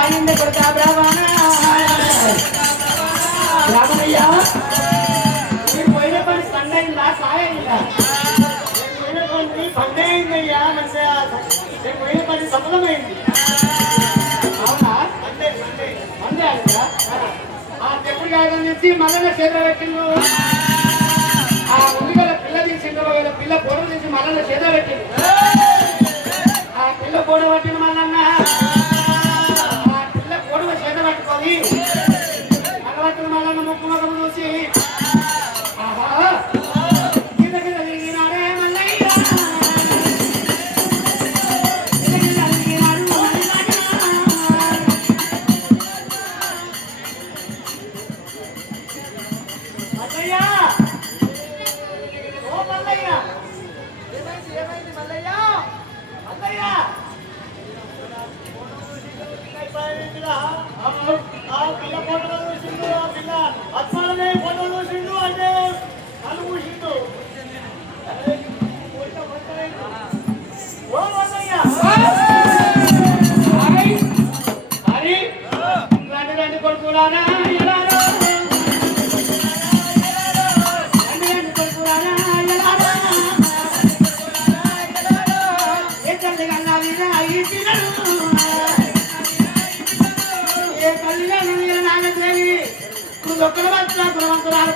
ఆగింది కొడతా బ్రాహ్మణ బ్రాహ్మణయ్యా మీరు పోయిన పని పండైందా కాయిందా పోయిన పని పండైందయ్యా మంచిగా నేను పోయిన పని సఫలమైంది అవునా అంతే అంతే అంతే అంతా ఆ తెప్పుడు కాయడం నుంచి మళ్ళీ చేతులు పెట్టిండు ఆ ముందుగల పిల్ల తీసిండు పిల్ల పొడవు తీసి మళ్ళీ చేతులు పెట్టిండు ఆ పిల్ల పొడవు పట్టిన మళ్ళన్న ఆ పిల్ల పొడవు చేత పట్టుకొని భగవంతుడు మళ్ళన్న ముక్కు ముఖం చూసి ఆహా కింద కింద తిరిగినాడే మల్లయ్య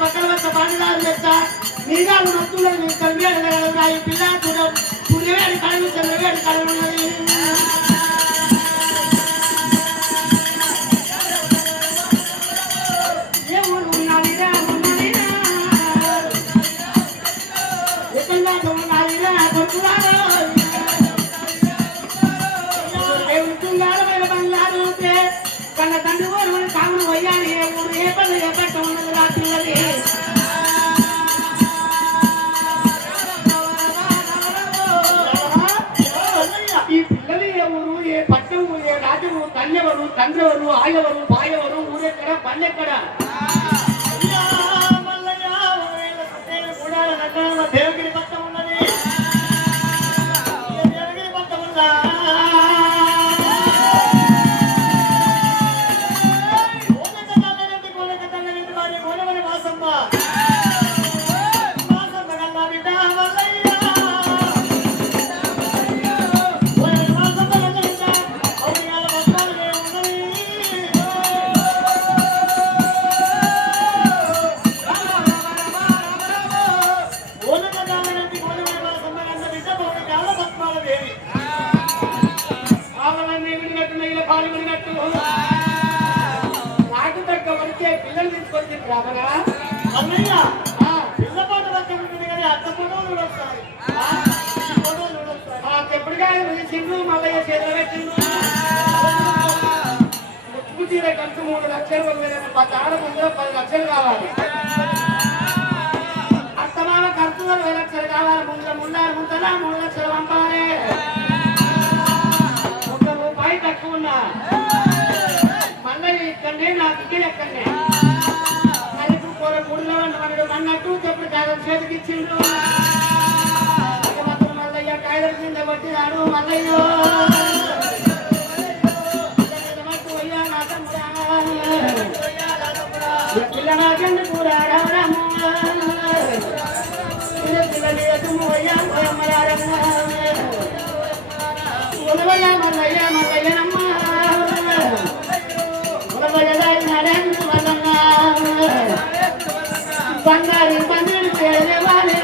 పక్కన వచ్చ పాండరాలు తెచ్చా నీగాలు నత్తులు మీ తల్లి పిల్ల చూడం పుణ్యవేడి కళలు చల్లవేడి కళలు ఉన్నది ఏ ఊరు ఉన్నదిరా ఉన్నదిరా ఎక్కడ ఉన్నదిరా కొడుకురాలో కన్న తండ్రి ఊరు కామును పోయాలి ఏ ఊరు ఏ పనులు ఏ పట్ట ఉన్నది రాత్రి ఈ పిల్లలు ఏ ఊరు ఏ పట్టం ఏ రాజు కన్యవరు తండ్రివరు ఆయవరు బాయవరు ఊరెక్కడ పల్లెక్కడ దేవగిరి పట్టం ఉన్నది దేవగిరి పట్టం ఉందా నాకు తగ్గ వరకే పిల్లలు తీసుకొచ్చి రామరా అన్నయ్య పిల్లపాటు వచ్చి ఉంటుంది కానీ అత్త ఫోటోలు వస్తాయి ఎప్పుడుగా సింగు మల్లయ్య చేతులు పెట్టిండు ముక్కు చీర కంటూ 3 లక్షలు 10 ముందులో 10 లక్షలు కావాలి అత్తమామ ఖర్చు 20 లక్షలు కావాలి ముందులో ముందర 3 లక్షలు పంపాలి 1 రూపాయి తక్కువ ఉన్నా మల్లయ్య ఇక్కడనే నాకు ఇక్కడ ఎక్కడనే మరి ఇప్పుడు 3లో అన్నట్టు చెప్పుడు కాదని చేతికి ఇచ్చిండు మల్లయ్య కాయల కింద కొట్టినాడు మల్లయ్య పిల్ల నాకండి కూడా రామరాము పిల్ల మల్లయ్య మల్లయ్యనమ్మ బంగారు పందిరి పేదవాళ్ళు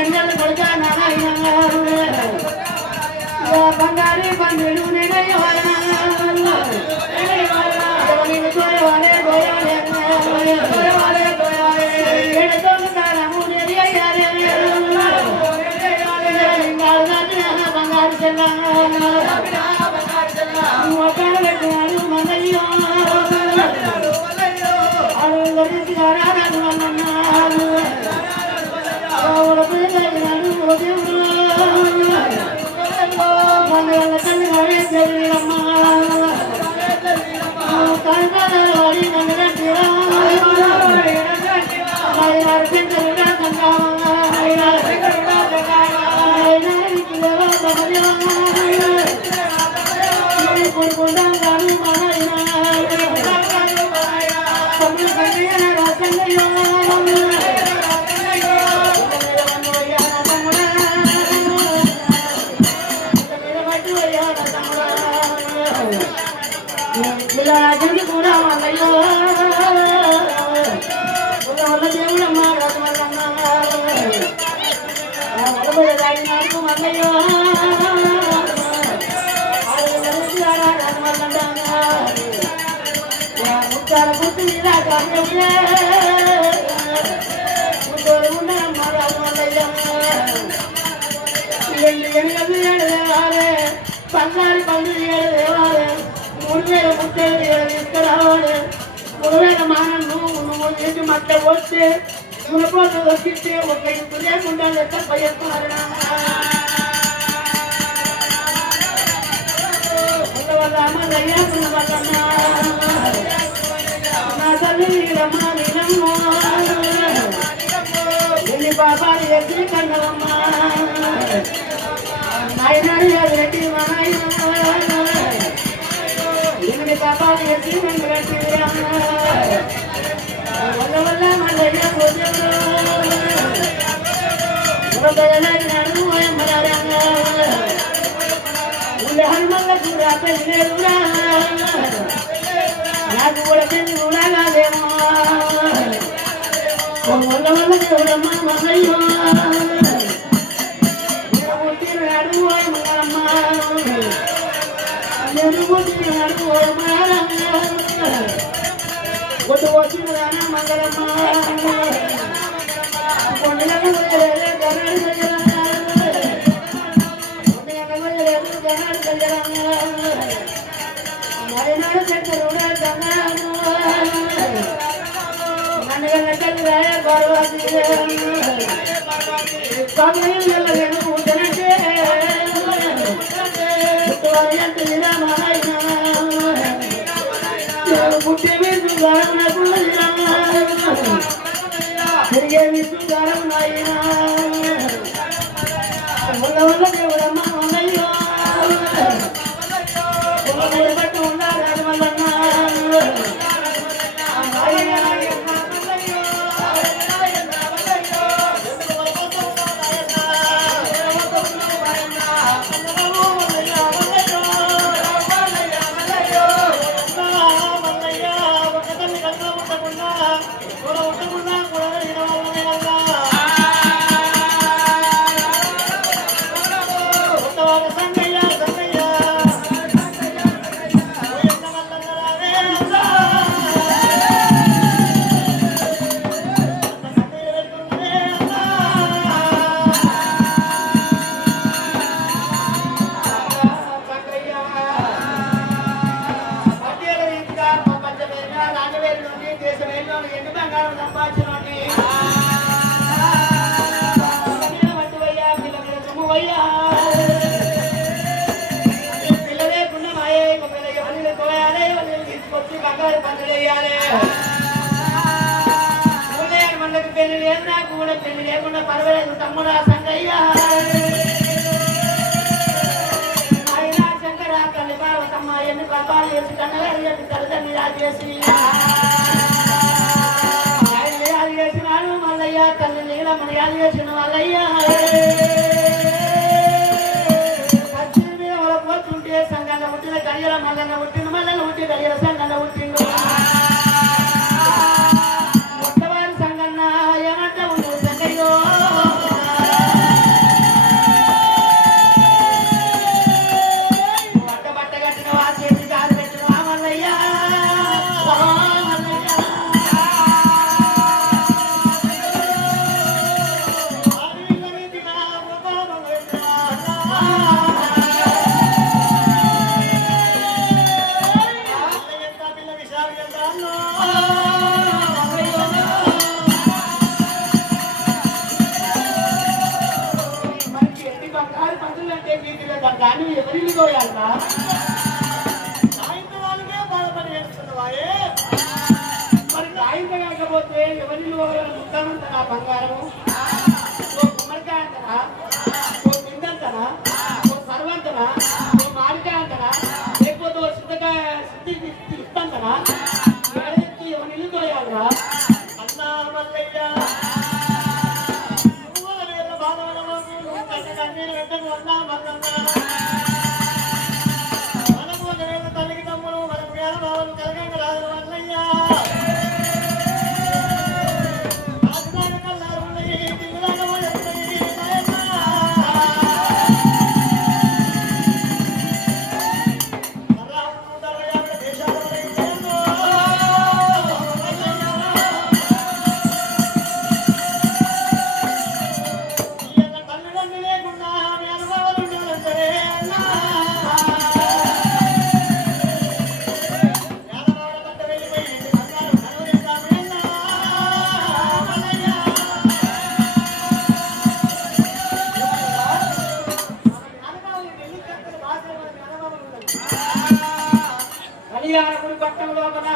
ఎండలు కొడుకా నారాయణ బంగారు పందులు బంగారు చెల్లా కోరుకుంటాం కాదు మాయన తమ్ముడు కన్నయ్య రాసన్నయ్య ఇలా రాజండి కూడా అన్నయ్యో వల్ల దేవుడమ్మ రాజమల్లమ్మ నాకు అన్నయ్యో ముత్తాల గుర్తు ఇలా కావ్యమే ఉండమ్మ రాజమల్లయ్య ఏడవాలే పల్నాడు పండుగ ఏడవాలే 3000 ముత్తలు తీసుకురావాలి 3000 మానను నువ్వు చేసి మట్ట వస్తే మునపోత దొరికితే ఒక ఇంటి లేకుండా లెక్క పోయేస్తున్నారు వల్ల అమ్మయ్యా నా తల్లి నీలమ్మ నీలమ్మ ఎన్ని పాపాలు ఎత్తి కన్నవమ్మ నాయన రెడ్డి మా నాయన ఎన్ని పాపాలు ఎత్తి నన్ను రెడ్డి వల్ల వల్ల మల్లయ్య హనుమల్ల కూడా పెళ్ళేరురా నాకు కూడా పెళ్ళి కూడా కాదేమో వల్ల వల్ల దేవుడమ్మ మల్లయ్యో పుట్టినాడు మంగళమ్మ నేను పుట్టినాడు ఒట్టు వచ్చిన మంగళమ్మ కొండలకు మరినాడు చెట్టు నన్ను రాయ గౌరవాది కూర్చొనంటే పుట్టి వీసు గౌరవనకు తిరిగే వీసు గౌరవం అయినా వల్ల వల్ల దేవుడమ్మ అయ్యో పట్టు ఉండాలి రాజమల్లన్న పెళ్లి లేదు నాకు కూడా పెళ్లి లేకుండా పర్వాలేదు తమ్ముడా సంగయ్య ఆయన శంకర తల్లి పార్వతమ్మ ఎన్ని పాపాలు చేసి కన్నగారు ఎన్ని తల్లిదండ్రి యాది చేసి ఆయన యాది చేసినాడు మల్లయ్య తల్లి నీలమ్మని యాది చేసిన మల్లయ్య కచ్చిన మీద వాళ్ళ పోతుంటే సంగంగా పుట్టిన గడియల మల్లన్న పుట్టిన మల్లన్న పుట్టి గడియల సంగంగా పుట్టిండు ఎవరిని పోయాలరా సాయంత్రాలుగా బాధపడి వేస్తున్నావాయే మరి సాయంత్రం కాకపోతే ఎవరిని ముద్దామంటారా బంగారము ఓ గుమ్మడికాయ అంటారా ఓ పిండి అంటారా ఓ సర్వంతనా ఓ మామిడికాయ అంటారా లేకపోతే మీరు వెంటనే వద్దా మల్లన్నా మనకు ఒక వేళ తల్లికి తమ్ముడు మనకు వేల భావలు కలగంగా రాదు మల్లయ్యా రాజధాని కల్లారు ఉన్నాయి దిగులాగా ఉన్నాయి కళ్యాణపురి పట్టణం లోపల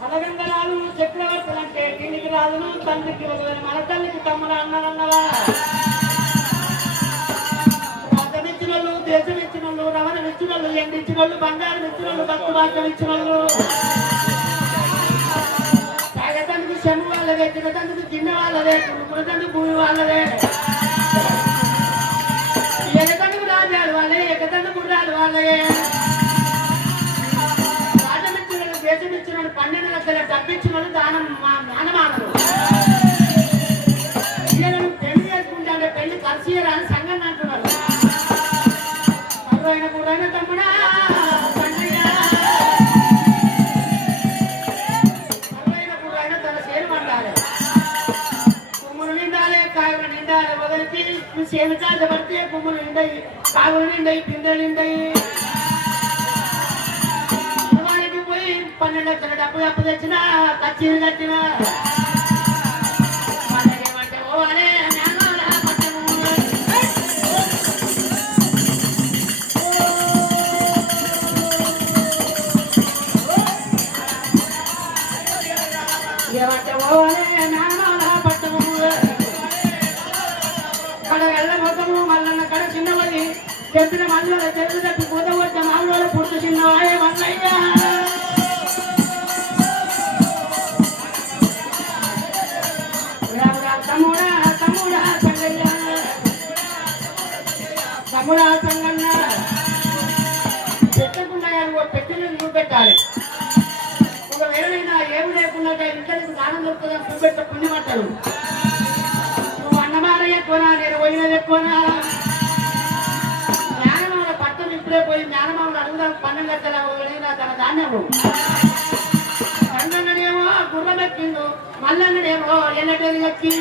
కలగంగరాలు చక్రవర్తులంటే ఇంటికి రాజును తండ్రికి మన తల్లికి తమ్ముడు అన్నదన్నవా రాజమిచ్చిన వాళ్ళు దేశం ఇచ్చిన వాళ్ళు రవణ ఇచ్చిన వాళ్ళు ఎండిచ్చిన వాళ్ళు బంగారం ఇచ్చిన వాళ్ళు భక్తు బాధ్యం ఇచ్చిన వాళ్ళు తాగతందుకు శము వాళ్ళదే తినతందుకు గిన్నె వాళ్ళదే కుడుకుడుతందుకు భూమి వాళ్ళదే ఎగతందుకు రాజాలు వాళ్ళే ఎగతందుకు గుర్రాలు వాళ్ళే దేశమిచ్చినాడు 12 లక్షల డబ్బిచ్చినాడు దానం జ్ఞానమానడు పెళ్లి చేసుకుంటే పెళ్లి కలిసియరా అని సంఘం అంటున్నారు ఎవరైనా కూడా తమ్ముడా ఎవరైనా కూడా తన చేరు పడాలి కొమ్ములు నిండాలి కాయలు నిండాలి ఒకరికి చేను చాట పడితే కొమ్ములు నిండాయి కాగులు నిండాయి పిందెలు నిండాయి 12 లక్షల డబ్బు అప్పు తెచ్చిన కచ్చీలు కట్టిన ఏమంటే పోవాలి ఏమంటే పోవాలి నానాల పట్టము కడ వెళ్ళబోతాము మల్లన్న కడ చిన్నవది చెప్పిన మల్లల చెరువు తప్పి పోతవచ్చ మామూలు పుడుతు చిన్నవాడే మల్లయ్య తమ్ముడా సంగన్న పెట్టకుండా పెట్టిన నువ్వు పెట్టాలి ఒకవేళ ఏమి లేకుండా ఇంటర్కి దానం దొరుకుతుందా నువ్వు పెట్ట పుణ్యమంటారు నువ్వు అన్నమాల ఎక్కువనా నేను పోయినది ఎక్కువనా జ్ఞానమాల పట్టం ఇప్పుడే పోయి జ్ఞానమాలను అడుగుదాం 12 లక్షల అడిగినా తన ధాన్యము సంగన్నడేమో గుర్రం ఎక్కిండు మల్లన్నడేమో ఎన్నటేది ఎక్కి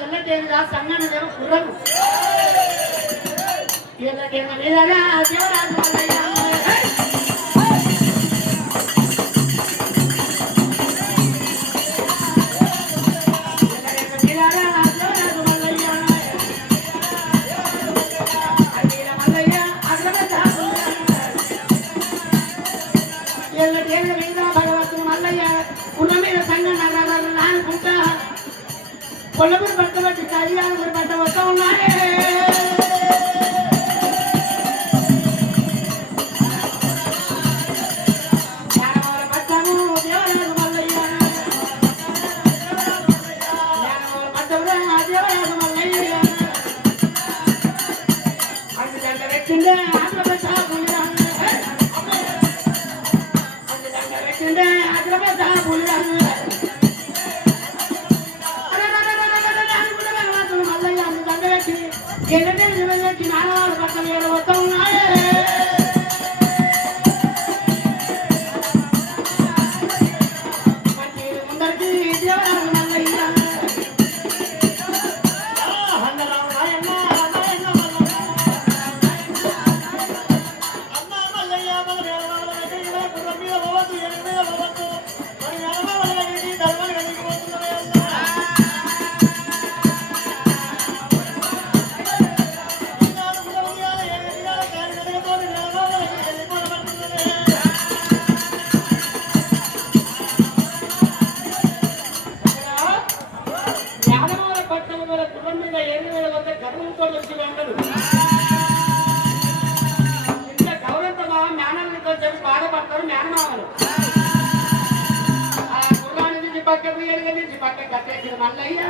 ఎల్లటేరుగా సంగన్నదేమో గుర్రము ఎల్లటేరు మీదగా దేవరాజు మల్లయ్య ఎల్లటేరు మీద భగవంతుడు మల్లయ్య ఉన్న మీద సంగన్న నానుకుంటా కొల్లబడి పట్టబట్టి కళ్యాణపురి పట్ట వస్తా ఉన్నారే పట్టము దేవరాజు మల్లయ్య దేవరాజు మల్లయ్య అందుకంటే పెట్టిండే ఆంధ్రప్రదేశ్ అందుకంటే పెట్టిండే ఆంధ్రప్రదేశ్ ఎన్నటి నాన్నవాళ్ళు పక్కన వస్తా ఉన్నాయే ముందరికి దేవరాజు మల్లయ్య ఇంత గౌరవ మేనల్నితో చెప్పి బాధపడతారు మేనమామలు ఆ గుర్రాన్ని నుంచి పక్కకు ఎలుగ నుంచి పక్కన కట్టేసిన మల్లయ్య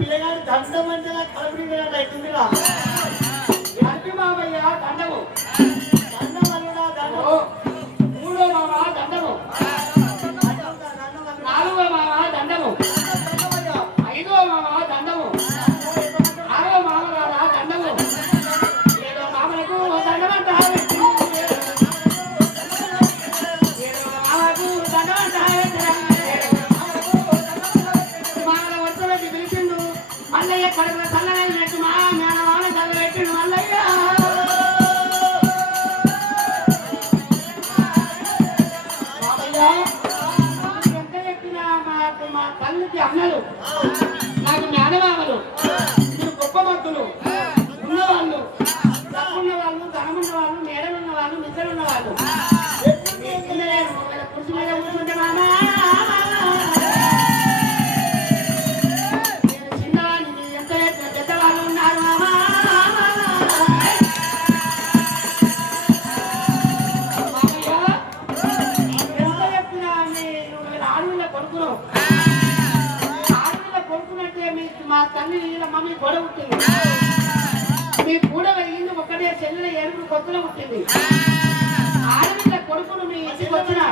పిల్లగాడు దండం అంటే కలపడి అవుతుందిరా అల్పి మామయ్య దండము దండం అల్లుడా దండము మూడో మామ దండము నాలుగో మామ దండము ఐదో మామ దండము ఆరో మామ దండము ఏడో మామలకు దండమంట ఏడో మామకు దండమంట మల్లయ్య కడుపులో చల్లగా పెట్టు మా మేనవాళ్ళ చల్ల పెట్టిండు మల్లయ్య ఎంత చెప్పినా మాకు మా తల్లికి అన్నలు నాకు మేనమామలు మీరు గొప్ప భక్తులు ఉన్నవాళ్ళు డబ్బున్న వాళ్ళు ధనమున్న వాళ్ళు మేడలున్న వాళ్ళు నిద్రలున్న వాళ్ళు కృషి మీద కూర్చుంటే మామా మా తల్లి మమ్మీ గొడవ పుట్టింది మీ పూడ వెళ్ళింది ఒకటే చెల్లెల ఏడుపు కొత్తలో పుట్టింది ఆడపిల్ల కొడుకును మీ ఇంటికి వచ్చిన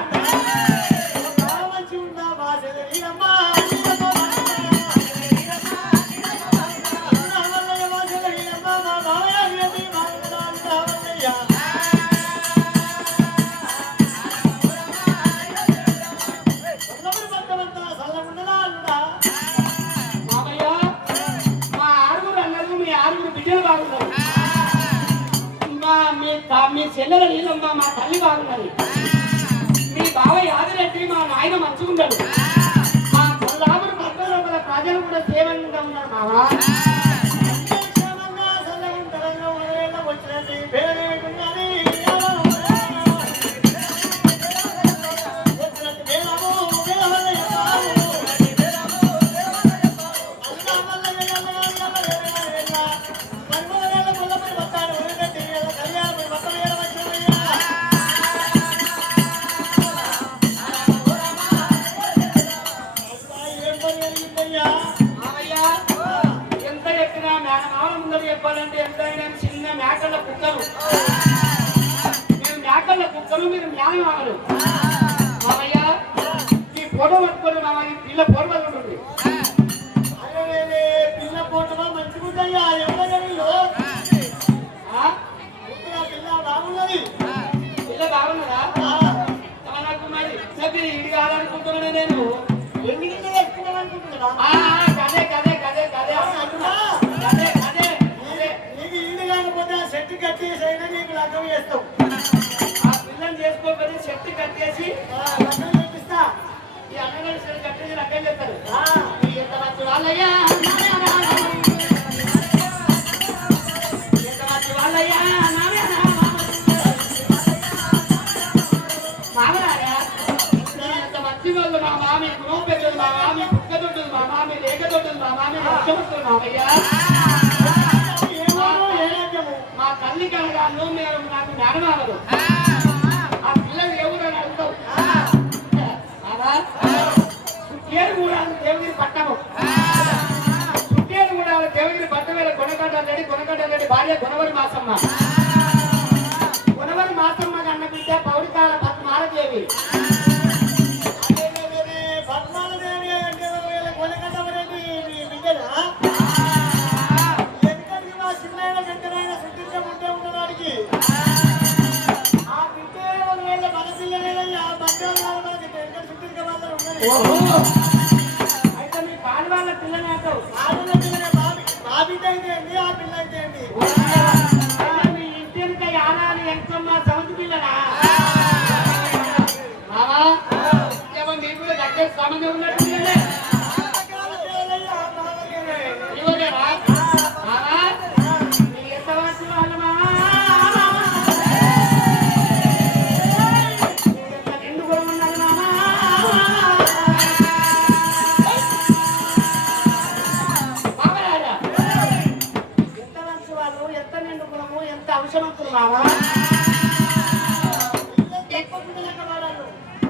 మంచి ఉందా మా చెల్లెమ్మా మీ చెల్లెల నీళ్ళమ్మ మా తల్లి బాగున్నది మీ బావ యాదిరెడ్డి మా నాయన మంచుకున్నాడు మా కొల్లాపురి పట్టణంలో గల ప్రజలు కూడా సేవంగా ఉన్నారు మావా చెప్పాలంటే ఎంతైనా చిన్న మేకల కుక్కలు మేము మేకల కుక్కలు మీరు న్యాయమాగలు మామయ్య ఈ ఫోటో పట్టుకొని మామయ్య పిల్ల ఫోటో పట్టుకుంటుంది పిల్ల ఫోటో మంచిగుందయ్యా ఎవరో పిల్ల బాగున్నది పిల్ల బాగున్నదా నాకు మరి మీరు ఇంటి కావాలనుకుంటున్నాను నేను ఎన్ని వేసుకున్నాను అనుకుంటున్నా కదే కదే కదే కదే అంటున్నా చెట్టు కట్టేసి అయినా నీకు లగ్గం చేస్తావు ఆ పిల్లని చేసుకోకపోతే చెట్టు కట్టేసి లగ్గం చేపిస్తా ఈ అన్నగారి చెట్టు కట్టేసి లగ్గం చేస్తారు ఎంత మంచి వాళ్ళయ్యా ఎంత మంచి వాళ్ళయ్యా మామరారా ఎంత మంచి వాళ్ళు మా మామి గృహ పెద్దలు మా మామి కుక్క దొడ్డులు మా మామి రేఖ దొడ్డులు మా మామి ముఖ్యమంత్రులు మామయ్యా మా తల్లి కలగాను మీరు నాకు మేనమామలు ఆ పిల్లలు ఎవరు అని అడుగుతావు సుట్టేరు కూడా దేవుని పట్టము సుట్టేరు కూడా దేవుని పట్ట వేల కొనకడ్డలేడి భార్య గుణవరి మాసమ్మ గుణవరి మాసమ్మ కన్న బిడ్డ పౌడికాల పద్మాలదేవి అయితే మీ పాలు వాళ్ళ పిల్లని అంటావు. ఆడల పిల్లనే మా బిడ్డ అయితే ఏంటి, ఆ పిల్ల అయితే ఏంటి? మీ ఇంటి వెనుక యానాలు ఎంకమ్మ సౌండ్ పిల్లనా? మామా ఏమో మీకు కూడా దగ్గర సంబంధం ఉన్నట్టు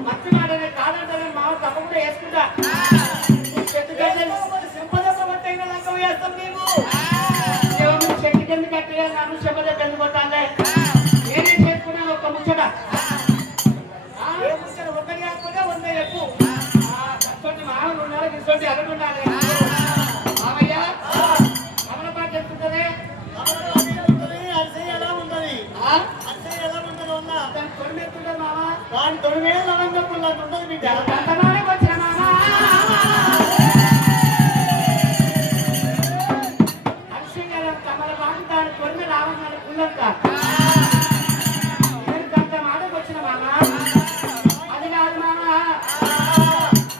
మంచి మాటనే కాదంటే మామ తప్పకుండా వేసుకుంటా. చెట్టు కింద కట్టిగా నన్ను చెప్పదే పెళ్లి కొట్టాలే. నేనే చేసుకున్నాను ఒక ముచ్చట. ఒకటి కాకపోతే 100 ఎక్కువ. మామూలు ఉండాలి, తీసుకొచ్చి అరటి ఉండాలి. మామయ్య అమలపాటు చెప్తుంటది. దాని తొడిమి ఎత్తుంటది మామ. వాడి తొడిమే లవంగప్పుడు నాకు ఉంటుంది బిడ్డ. అంతమానకు వచ్చిన మామ తమలపాటు దాని తొడిమి రావాలి పుల్లంత. నేను గంట మాటకు వచ్చిన మామ. అది కాదు మామ,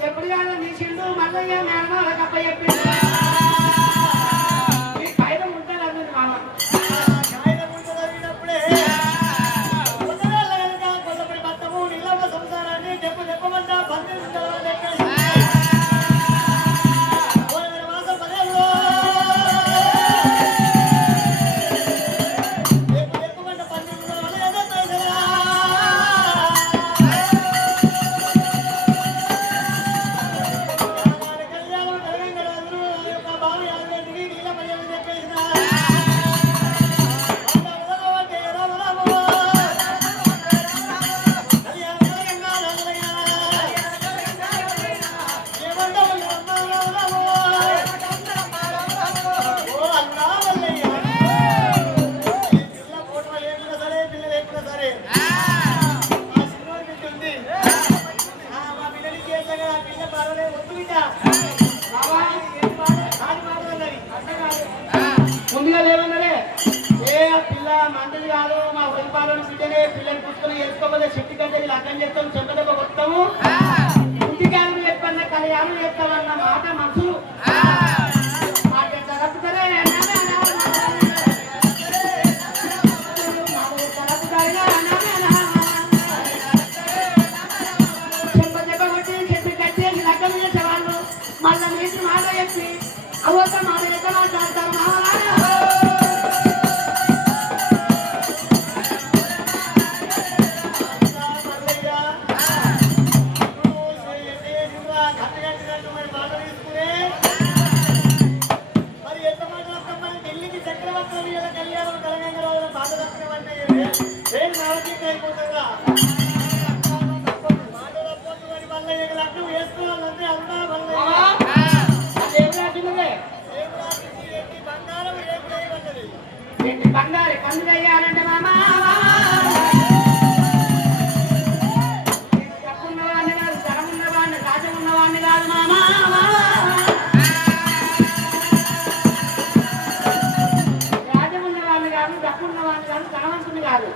ఎప్పుడు కాదు నీ చిండు మల్లయ్య మేనమాల కప్ప చెప్పింది. ఈ కాగితం ఉంటుంది అన్నది మామ. కాయలు ముందుకున్నప్పుడే కొల్లపడి భర్తము నీలమ్మ సంసారాన్ని చెప్పమంటా బంధువులు ఉండాలని చెప్పేసి మాసం 10 చెప్పమంట 12 ఏదో కళ్యాణం తెలంగాణ రోజులు యొక్క బావి ఆల్రెడీ నీలమ్మ చెప్పేసిన ముందుగా లేవన్నారే ఏ ఆ పిల్ల మందిది కాదు, మా ఉల్లిపాలను బిడ్డనే పిల్లలు పుట్టుకొని వేసుకోకపోతే చెట్టు కంటే వీళ్ళు అర్థం చేస్తాము, చెంపదెబ్బ కొడతాము, ఇంటికాలను చెప్పన్న కళ్యాణం చేస్తామన్న మాట మనసులు మాట తరపుతారే చెంపదెబ్బ కొట్టి చెట్టు కట్టేసి లగ్గం చేసేవాళ్ళు మళ్ళీ నీటి మాట చెప్పి అవత మాట ఎక్కడ మాట్లాడతారు బంగారు పండుగ అయ్యాలంటే మామా డబ్బున్నవాడిని కాదు, ధనం ఉన్నవాడిని, రాజ్యం ఉన్నవాడిని కాదు మామా. రాజ్యం ఉన్నవాడిని కాదు, డబ్బు ఉన్నవాడిని కాదు, ధనవంతుని కాదు.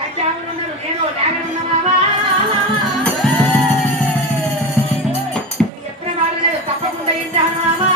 కచ్చాములు ఉన్నారు, నేను లేగనున్న మామా. ఎప్పుడే మాడలేదు తప్పకుండా ఇంటాను మామా.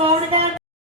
మామిడికాయ